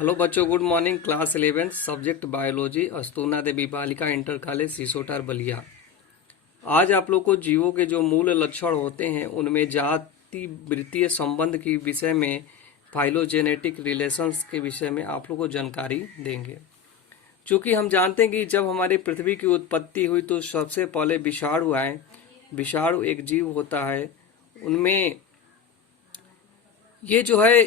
Hello बच्चों, good morning. Class 11 subject biology, Astuna Devi Balika inter college Sisotar Ballia. आज आप लोग को जीवों के जो मूल लक्षण होते हैं उनमें जाति वृत्तीय संबंध के विषय में, फाइलोजेनेटिक रिलेशंस के विषय में आप लोग को जानकारी देंगे। चूँकि हम जानते हैं कि जब हमारी पृथ्वी की उत्पत्ति हुई तो सबसे पहले विषाणु आए। विषाणु एक जीव होता है, उनमें ये जो है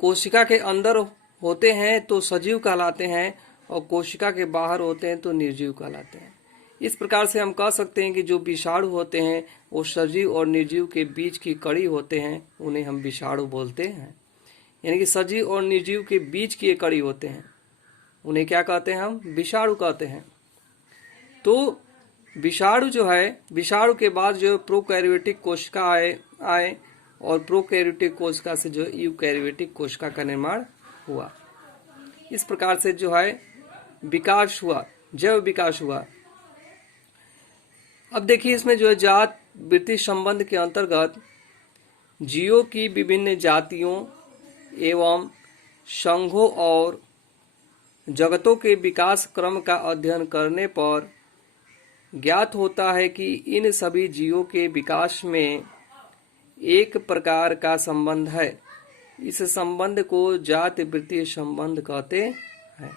कोशिका के अंदर होते हैं तो सजीव कहलाते हैं और कोशिका के बाहर होते हैं तो निर्जीव कहलाते हैं। इस प्रकार से हम कह सकते हैं कि जो विषाणु होते हैं वो सजीव और निर्जीव के बीच की कड़ी होते हैं, उन्हें हम विषाणु बोलते हैं। यानी कि सजीव और निर्जीव के बीच की एक कड़ी होते हैं, उन्हें क्या कहते हैं? हम विषाणु कहते हैं। तो विषाणु जो है, विषाणु के बाद जो प्रोकैरियोटिक कोशिका आए और प्रोकैरियोटिक कोशिका से जो यूकैरियोटिक कोशिका का निर्माण हुआ। इस प्रकार से जो है विकास हुआ, जैव विकास हुआ। अब देखिए इसमें जो है जात वृत्ति संबंध के अंतर्गत जीवों की विभिन्न जातियों एवं संघों और जगतों के विकास क्रम का अध्ययन करने पर ज्ञात होता है कि इन सभी जीवों के विकास में एक प्रकार का संबंध है। इस संबंध को जाति वृत्तीय संबंध कहते हैं।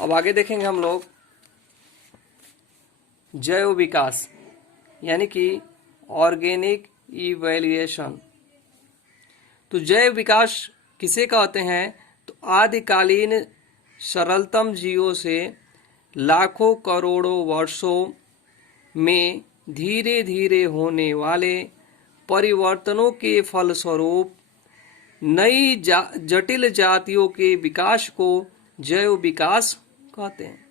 अब आगे देखेंगे हम लोग जैव विकास यानी कि ऑर्गेनिक इवैल्यूएशन। तो जैव विकास किसे कहते हैं? तो आदिकालीन सरलतम जीवों से लाखों करोड़ों वर्षों में धीरे धीरे होने वाले परिवर्तनों के फलस्वरूप नई जटिल जातियों के विकास को जैव विकास कहते हैं।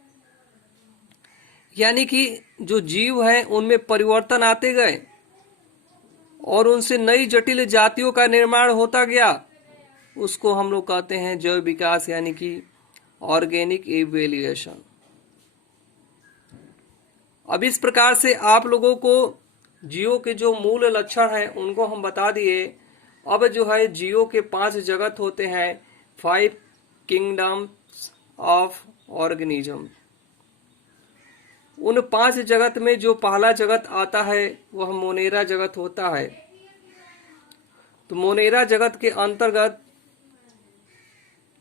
यानी कि जो जीव हैं उनमें परिवर्तन आते गए और उनसे नई जटिल जातियों का निर्माण होता गया, उसको हम लोग कहते हैं जैव विकास यानी कि ऑर्गेनिक इवैल्यूएशन। अब इस प्रकार से आप लोगों को जीवों के जो मूल लक्षण हैं उनको हम बता दिए। अब जो है जीवों के 5 जगत होते हैं, 5 किंगडम्स ऑफ ऑर्गेनिज्म। उन 5 जगत में जो पहला जगत आता है वह मोनेरा जगत होता है। तो मोनेरा जगत के अंतर्गत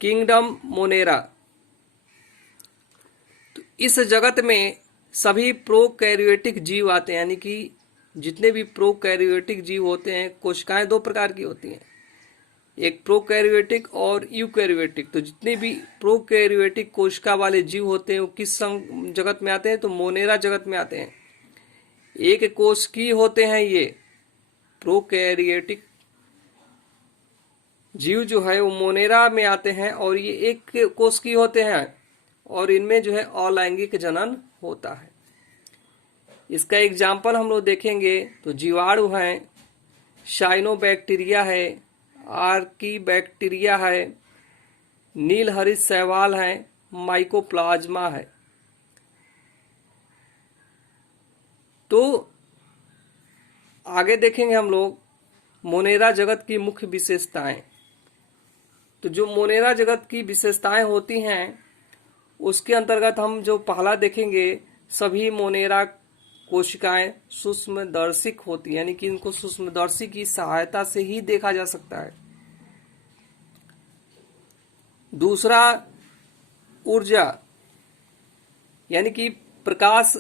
किंगडम मोनेरा, तो इस जगत में सभी प्रोकैरियोटिक जीव आते हैं। यानी कि जितने भी प्रोकैरियोटिक जीव होते हैं, कोशिकाएं 2 प्रकार की होती हैं, एक प्रोकैरियोटिक और यूकैरियोटिक। तो जितने भी प्रोकैरियोटिक कोशिका वाले जीव होते हैं वो किस जगत में आते हैं? तो मोनेरा जगत में आते हैं। एक कोशिकीय होते हैं ये प्रोकैरियोटिक जीव जो है वो मोनेरा में आते हैं, और ये एक कोशिकीय होते हैं और इनमें जो है अलैंगिक जनन होता है। इसका एग्जाम्पल हम लोग देखेंगे तो जीवाणु हैं, साइनोबैक्टीरिया है, आर्कीबैक्टीरिया है, नीलहरित शैवाल है, माइकोप्लाज्मा है। तो आगे देखेंगे हम लोग मोनेरा जगत की मुख्य विशेषताएं। तो जो मोनेरा जगत की विशेषताएं होती हैं उसके अंतर्गत हम जो पहला देखेंगे, सभी मोनेरा कोशिकाएं सूक्ष्मदर्शिक होती है, यानी कि इनको सूक्ष्मदर्शी की सहायता से ही देखा जा सकता है। दूसरा, ऊर्जा यानी कि प्रकाश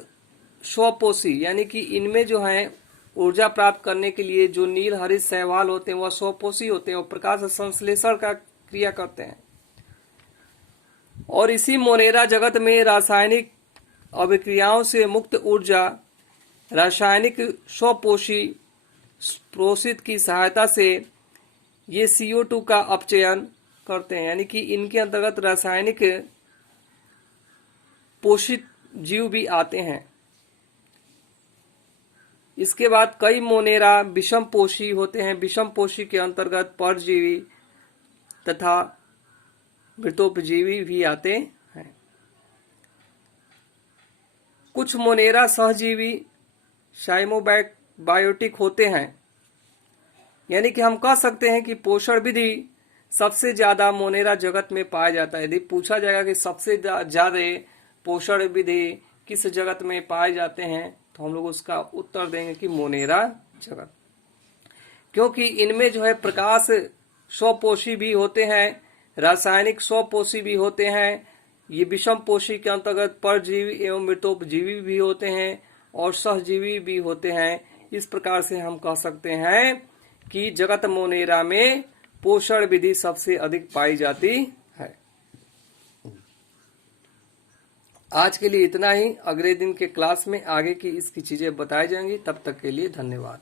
स्वपोषी, यानी कि इनमें जो है ऊर्जा प्राप्त करने के लिए जो नील हरित शैवाल होते हैं वह स्वपोषी होते हैं और प्रकाश संश्लेषण का क्रिया करते हैं। और इसी मोनेरा जगत में रासायनिक अभिक्रियाओं से मुक्त ऊर्जा रासायनिक स्वपोषी प्रोसित की सहायता से ये CO2 का अपचयन करते हैं। यानी कि इनके अंतर्गत रासायनिक पोषित जीव भी आते हैं। इसके बाद कई मोनेरा विषम पोषी होते हैं। विषम पोषी के अंतर्गत परजीवी तथा मृतोपजीवी भी आते हैं। कुछ मोनेरा सहजीवी साइमोबायोटिक होते हैं। यानी कि हम कह सकते हैं कि पोषण विधि सबसे ज्यादा मोनेरा जगत में पाया जाता है। यदि पूछा जाएगा कि सबसे ज्यादा पोषण विधि किस जगत में पाए जाते हैं, तो हम लोग उसका उत्तर देंगे कि मोनेरा जगत, क्योंकि इनमें जो है प्रकाश स्वपोषी भी होते हैं, रासायनिक स्वपोषी भी होते हैं, ये विषम पोषी के अंतर्गत परजीवी एवं मृतोपजीवी भी होते हैं और सहजीवी भी होते हैं। इस प्रकार से हम कह सकते हैं कि जगत मोनेरा में पोषण विधि सबसे अधिक पाई जाती है। आज के लिए इतना ही। अगले दिन के क्लास में आगे की इसकी चीजें बताई जाएंगी। तब तक के लिए धन्यवाद।